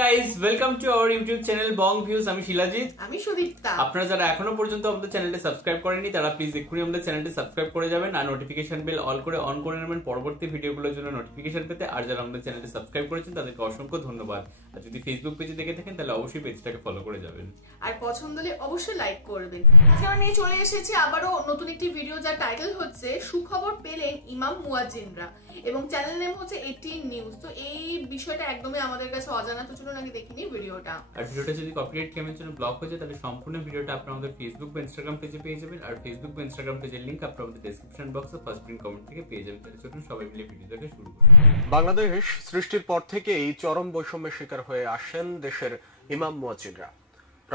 Guys, welcome to our YouTube channel Bong views. আমি শিলাজিৎ, আমি সুদীপ্তা। আপনারা যারা এখনো পর্যন্ত আমাদের চ্যানেলটি সাবস্ক্রাইব করেননি তারা প্লিজ এক্ষুনি আমাদের চ্যানেলটি সাবস্ক্রাইব করে যাবেন আর নোটিফিকেশন বেল অল করে অন করে নেবেন পরবর্তী ভিডিওগুলোর জন্য নোটিফিকেশন পেতে। আর যারা আমাদের চ্যানেলটি সাবস্ক্রাইব করেছেন তাদেরকে অসংখ্য ধন্যবাদ। আর যদি ফেসবুক পেজে দেখে থাকেন তাহলে অবশ্যই পেজটাকে ফলো করে যাবেন আর পছন্দ হলে অবশ্যই লাইক করবেন। আজকে আমরা নিয়ে চলে এসেছি আবারও নতুন একটি ভিডিও, যার টাইটেল হচ্ছে সুখবর পেলেন ইমাম মুয়াজ্জিনরা এবং চ্যানেল নেম হচ্ছে 18 নিউজ। তো এই বিষয়টা একদমই আমাদের কাছে অজানা, তো চলুন আগে দেখিনি ভিডিওটা। আর ভিডিওটা যদি কপিরাইট ক্লেমের জন্য ব্লক হয়ে যায় তাহলে সম্পূর্ণ ভিডিওটা আপনারা আমাদের ফেসবুক বা ইনস্টাগ্রাম পেজে পেয়ে যাবেন। আর ফেসবুক বা ইনস্টাগ্রাম পেজের লিংক আপনারা আমাদের ডেসক্রিপশন বক্সে ফার্স্ট পিন কমেন্ট থেকে পেয়ে যাবেন। তাহলে চলুন সবাই মিলে ভিডিওটাকে শুরু করি। বাংলাদেশ সৃষ্টির পর থেকেই চরম বৈষম্যের শিকার হয়ে আসেন দেশের ইমাম মুয়াজ্জিনরা।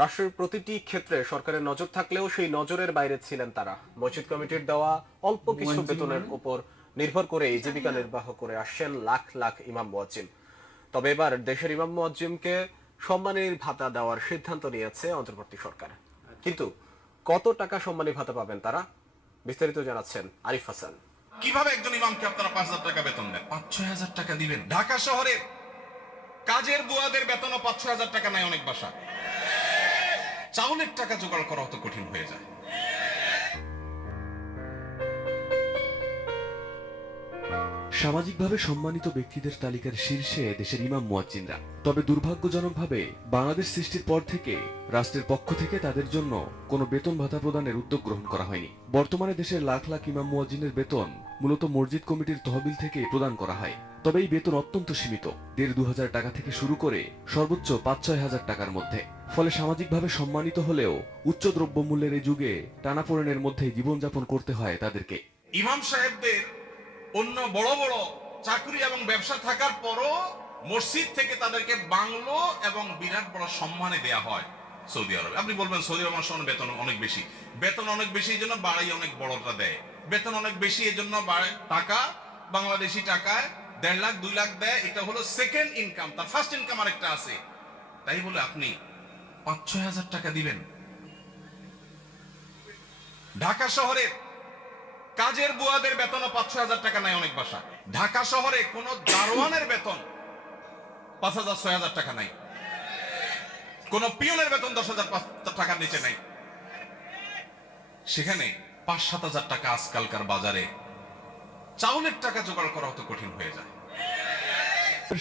রাষ্ট্রের প্রতিটি ক্ষেত্রে সরকারের নজর থাকলেও সেই নজরের বাইরে ছিলেন তারা। মসজিদ কমিটির দেওয়া অল্প কিছু বেতনের উপর নির্ভর করে এই জীবিকা নির্বাহ করে আসছেন লাখ লাখ ইমাম মুয়াজ্জিন। তবে এবার দেশের ইমাম মুয়াজ্জিনকে সম্মানের ভাতা দেওয়ার সিদ্ধান্ত নিয়েছে অন্তর্বর্তী সরকার। কিন্তু কত টাকা সম্মানী ভাতা পাবেন তারা, বিস্তারিত জানাচ্ছেন আরিফ হাসান। কিভাবে একজন ইমামকে আপনারা ৫,০০০ টাকা বেতন দেন? ৫-৬,০০০ টাকা দিবেন? ঢাকা শহরে কাজের বুয়াদের বেতনও ৫-৬,০০০ টাকা নাই অনেক বাসা। চাউলের টাকা জোগাড় করা অত কঠিন হয়ে যায়। সামাজিকভাবে সম্মানিত ব্যক্তিদের তালিকার শীর্ষে দেশের ইমাম মুয়াজ্জিনরা। তবে দুর্ভাগ্যজনকভাবে বাংলাদেশ সৃষ্টির পর থেকে রাষ্ট্রের পক্ষ থেকে তাদের জন্য কোনো বেতন ভাতা প্রদানের উদ্যোগ গ্রহণ করা হয়নি। বর্তমানে দেশের লাখ লাখ ইমাম মুয়াজ্জিনের বেতন মূলত মসজিদ কমিটির তহবিল থেকে প্রদান করা হয়। তবে এই বেতন অত্যন্ত সীমিত, ১,৫০০ টাকা থেকে শুরু করে সর্বোচ্চ ৫-৬,০০০ টাকার মধ্যে। ফলে সামাজিকভাবে সম্মানিত হলেও উচ্চ দ্রব্যমূল্যের এই যুগে টানাপোড়েনের মধ্যেই জীবনযাপন করতে হয় তাদেরকে। ইমাম সাহেবদের অন্য বড় বড় চাকরি এবং ব্যবসা থাকার পরও মসজিদ থেকে তাদেরকে বাংলো এবং বিরাট বড় সম্মানে দেয়া হয় সৌদি আরবে। আপনি বলবেন সৌদি আরবের বেতন অনেক বেশি। বেতন অনেক বেশি এই জন্য বাড়াই অনেক বড়টা দেয়। বেতন অনেক বেশি এই জন্য টাকা বাংলাদেশি টাকায় ১.৫ লাখ ২ লাখ দেয়। এটা হলো সেকেন্ড ইনকাম, তার ফার্স্ট ইনকাম আরেকটা আছে। তাই বলে আপনি ৫-৬,০০০ টাকা দিবেন? ঢাকা শহরে কাজের বুয়াদের বেতনও ৫-৬,০০০ টাকা নাই অনেক বাসা। ঢাকা শহরে কোন দারোয়ানের বেতন ৫,০০০-৬,০০০ টাকা নাই। কোন পিয়নের বেতন ১০,০০০ টাকার নিচে নাই। সেখানে ৫-৭,০০০ টাকা আজকালকার বাজারে চাউলের টাকা জোগাড় করা অত কঠিন হয়ে যায়।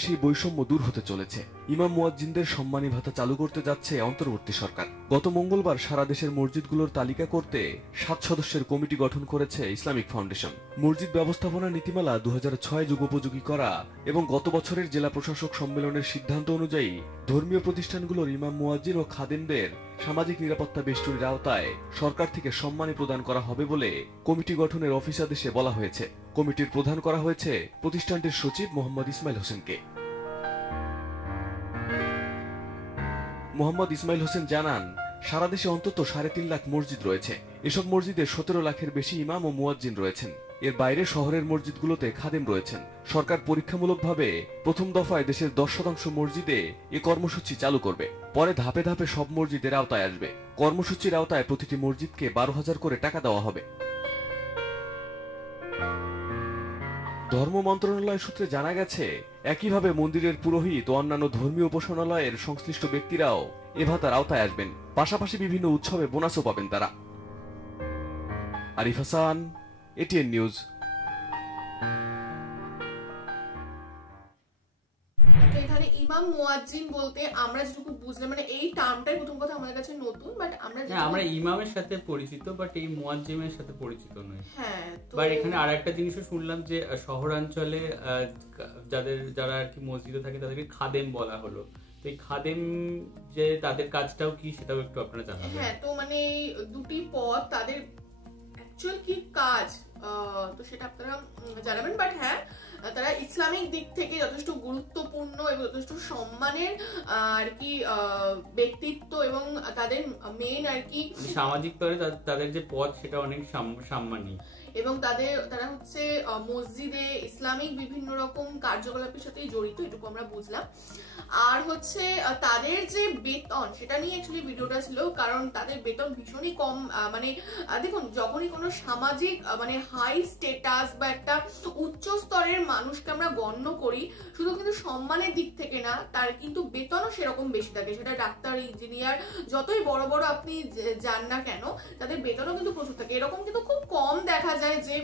সেই বৈষম্য দূর হতে চলেছে। ইমাম মুয়াজ্জিনদের সম্মানী ভাতা চালু করতে যাচ্ছে অন্তর্বর্তী সরকার। গত মঙ্গলবার সারা দেশের মসজিদগুলোর তালিকা করতে ৭ সদস্যের কমিটি গঠন করেছে ইসলামিক ফাউন্ডেশন। মসজিদ ব্যবস্থাপনা নীতিমালা ২০০৬ যুগোপযোগী করা এবং গত বছরের জেলা প্রশাসক সম্মেলনের সিদ্ধান্ত অনুযায়ী ধর্মীয় প্রতিষ্ঠানগুলোর ইমাম মুয়াজ্জিন ও খাদেমদের সামাজিক নিরাপত্তা বেষ্টনীর আওতায় সরকার থেকে সম্মানী প্রদান করা হবে বলে কমিটি গঠনের অফিস আদেশে বলা হয়েছে। কমিটির প্রধান করা হয়েছে প্রতিষ্ঠানটির সচিব মোহাম্মদ ইসমাইল হোসেনকে। মোহাম্মদ ইসমাইল হোসেন জানান, সারা দেশে অন্তত ৩.৫ লাখ মসজিদ রয়েছে। এসব মসজিদে ১৭ লাখের বেশি ইমাম ও মুয়াজ্জিন রয়েছেন। এর বাইরে শহরের মসজিদগুলোতে খাদেম রয়েছেন। সরকার পরীক্ষামূলকভাবে প্রথম দফায় দেশের ১০% মসজিদে এ কর্মসূচি চালু করবে। পরে ধাপে ধাপে সব মসজিদের আওতায় আসবে। কর্মসূচির আওতায় প্রতিটি মসজিদকে ১২,০০০ করে টাকা দেওয়া হবে। ধর্ম মন্ত্রণালয় সূত্রে জানা গেছে, একইভাবে মন্দিরের পুরোহিত ও অন্যান্য ধর্মীয় উপাসনালয়ের সংশ্লিষ্ট ব্যক্তিরাও এ ভাতার আওতায় আসবেন। পাশাপাশি বিভিন্ন উৎসবে বোনাসও পাবেন তারা। Arif Hasan, ATN news. এখানে ইমাম মুয়াজ্জিন বলতে আমরা যেটুকু বুঝলাম, মানে এই টার্মটাই প্রথম কথা আমাদের কাছে নতুন, বাট আমরা ইমামের সাথে পরিচিত, বাট এই মুয়াজ্জিনের সাথে পরিচিত নই। হ্যাঁ, বাট এখানে আরেকটা জিনিসও শুনলাম যে শহরাঞ্চলে যারা আর কি মসজিদে থাকে তাদেরকে খাদেম বলা হলো। তো এই খাদেম যে তাদের কাজটাও কি সেটাও একটু আপনারা জানাবেন। হ্যাঁ, তো মানে এই দুটি পদ তাদের অ্যাকচুয়াল কি কাজ তো সেটা আপনারা জানাবেন। বাট হ্যাঁ, তারা ইসলামিক দিক থেকে যথেষ্ট গুরুত্বপূর্ণ এবং যথেষ্ট সম্মানের আর কি ব্যক্তিত্ব এবং তাদের মেন আর কি সামাজিক স্তরে তাদের যে পদ সেটা অনেক সম্মানী। এবং তারা হচ্ছে মসজিদে ইসলামিক বিভিন্ন রকম কার্যকলাপের সাথে জড়িত, এটুকু আমরা বুঝলাম। আর হচ্ছে তাদের যে বেতন সেটা নিয়ে অ্যাকচুয়ালি ভিডিওটা ছিল, কারণ তাদের বেতন ভীষণই কম। মানে দেখুন, যখনই কোনো সামাজিক মানে হাই স্টেটাস বা একটা উচ্চ স্তরের মানুষকে আমরা গণ্য করি, শুধু কিন্তু সম্মানের দিক থেকে না, তার কিন্তু বেতনও সেরকম বেশি থাকে। সেটা ডাক্তার, ইঞ্জিনিয়ার, যতই বড় বড় আপনি যান না কেন, তাদের বেতনও কিন্তু প্রচুর থাকে। এরকম কিন্তু খুব কম দেখা যায় যে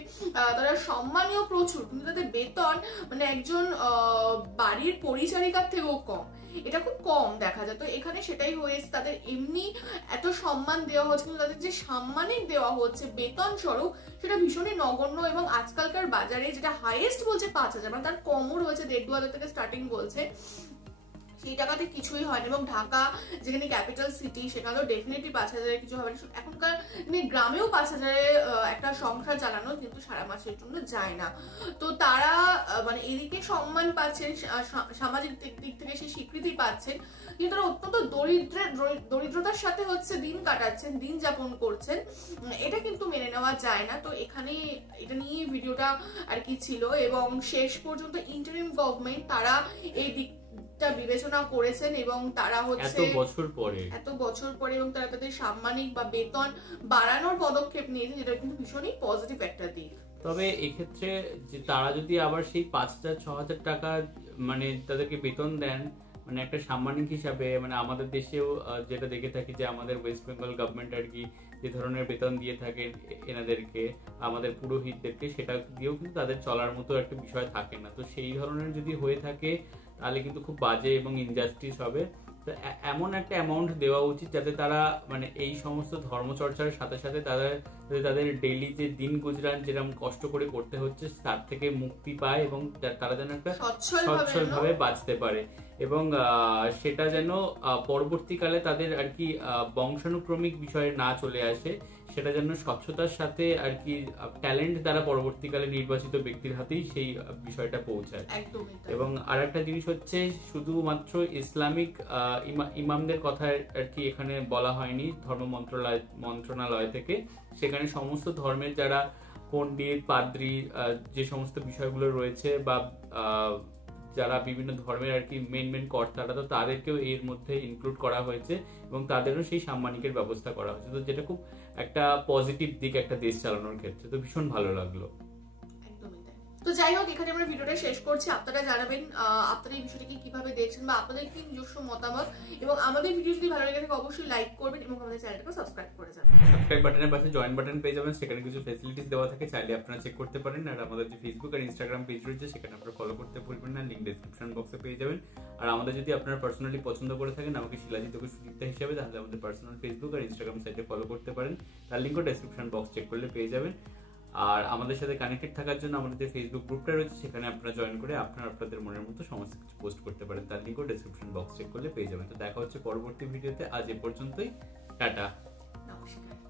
তারা সম্মানীয় প্রচুর, কিন্তু তাদের বেতন মানে একজন বাড়ির পরিচারিকার থেকেও কম। এটা খুব কম দেখা যায়। তো এখানে সেটাই হয়েছে, তাদের এমনি এত সম্মান দেওয়া হচ্ছে, কিন্তু তাদের যে সাম্মানিক দেওয়া হচ্ছে বেতন স্বরূপ, সেটা ভীষণই নগণ্য। এবং আজকালকার বাজারে যেটা হাইয়েস্ট বলছে 5,000, মানে তার কমও রয়েছে 1,500-2,000 থেকে স্টার্টিং বলছে, সেই টাকাতে কিছুই হয় না। এবং ঢাকা যেখানে ক্যাপিটাল সিটি, সেখানেও ডেফিনেটলি 5,000 কিছু হবে না। এখনকার গ্রামেও 5,000 একটা সংসার চালানো কিন্তু সারা মাসের জন্য যায় না। তো তারা মানে এদিকে সম্মান পাচ্ছেন, সামাজিক দিক থেকে সেই স্বীকৃতি পাচ্ছেন, কিন্তু তারা অত্যন্ত দরিদ্রতার সাথে হচ্ছে দিন কাটাচ্ছেন, দিন যাপন করছেন। এটা কিন্তু মেনে নেওয়া যায় না। তো এখানে এটা নিয়ে ভিডিওটা আর কি ছিল। এবং শেষ পর্যন্ত ইন্টারিম গভর্নমেন্ট তারা এই দিকটা বিবেচনা করেছেন এবং তারা হচ্ছে এত বছর পরে এবং তারা তাদের সাম্মানিক বা বেতন বাড়ানোর পদক্ষেপ নিয়েছে, যেটা কিন্তু ভীষণই পজিটিভ একটা দিক। তবে এক্ষেত্রে যে তারা যদি আবার সেই 5,000-6,000 টাকা মানে তাদেরকে বেতন দেন, মানে একটা সাম্মানিক হিসাবে, মানে আমাদের দেশেও যেটা দেখে থাকি যে আমাদের ওয়েস্ট বেঙ্গল গভর্নমেন্ট আর কি যে ধরনের বেতন দিয়ে থাকেন এনাদেরকে, আমাদের পুরোহিতদেরকে, সেটা দিয়েও কিন্তু তাদের চলার মতো একটা বিষয় থাকে না। তো সেই ধরনের যদি হয়ে থাকে তাহলে কিন্তু খুব বাজে এবং ইনজাস্টিস হবে। তো এমন একটা অ্যামাউন্ট দেওয়া উচিত যাতে তারা মানে এই সমস্ত ধর্মচর্চার সাথে সাথে তাদের ডেইলি যে দিন গুজরান যেরকম কষ্ট করে করতে হচ্ছে তার থেকে মুক্তি পায় এবং তারা যেন একটা সচ্ছলভাবে বাঁচতে পারে। এবং সেটা যেন পরবর্তীকালে তাদের আর কি বংশানুক্রমিক বিষয়ে না চলে আসে, সেটা যেন স্বচ্ছতার সাথে আর কি ট্যালেন্ট দ্বারা পরবর্তীকালে নির্বাচিত ব্যক্তির হাতেই সেই বিষয়টা পৌঁছায়। এবং আর একটা জিনিস হচ্ছে, শুধুমাত্র ইসলামিক ইমামদের কথা আর কি এখানে বলা হয়নি ধর্ম মন্ত্রণালয় থেকে, সেখানে সমস্ত ধর্মের যারা পণ্ডিত, পাদ্রী, যে সমস্ত বিষয়গুলো রয়েছে বা যারা বিভিন্ন ধর্মের আর কি মেন কর্তারা, তো তাদেরকেও এর মধ্যে ইনক্লুড করা হয়েছে এবং তাদেরও সেই সাম্মানিকের ব্যবস্থা করা হয়েছে। তো যেটা খুব একটা পজিটিভ দিক একটা দেশ চালানোর ক্ষেত্রে। তো ভীষণ ভালো লাগলো। তো যাই হোক, এখানে আমরা ভিডিওটা শেষ করছি। আপনারা জানাবেন আপনারা এই বিষয়টাকে কিভাবে দেখছেন বা আপনাদের কি নিজস্ব মতামত। এবং আমাদের ভিডিও যদি ভালো লেগে থাকে অবশ্যই লাইক করবেন এবং আমাদের চ্যানেলটাকে সাবস্ক্রাইব করে যাবেন। সাবস্ক্রাইব বাটনের পাশে জয়েন বাটন পেয়ে যাবেন, সেখানে কিছু ফ্যাসিলিটিস দেওয়া থাকে, চাইলে আপনারা চেক করতে পারেন। আর আমাদের যে ফেসবুক আর ইনস্টাগ্রাম পেজ রয়েছে সেখানে আপনারা ফলো করতে ভুলবেন না, লিংক ডেসক্রিপশন বক্সে পেয়ে যাবেন। আর আমাদের যদি আপনারা পার্সোনালি পছন্দ করে থাকেন আমাকে শিলাজিৎ ওকে সুদীপ্তা হিসেবে, তাহলে আমাদের পার্সোনাল ফেসবুক আর ইনস্টাগ্রাম সাইটে ফলো করতে পারেন, তার লিংকও ডেসক্রিপশন বক্স চেক করলে পেয়ে যাবেন। আর আমাদের সাথে কানেক্টেড থাকার জন্য আমাদের যে ফেসবুক গ্রুপটা রয়েছে সেখানে আপনারা জয়েন করে আপনাদের মনের মতো সমস্ত কিছু পোস্ট করতে পারেন, তার লিংকও ডেসক্রিপশন বক্স চেক করলে পেয়ে যাবেন। তো দেখা হচ্ছে পরবর্তী ভিডিওতে। আজ এ পর্যন্তই, টাটা, নমস্কার।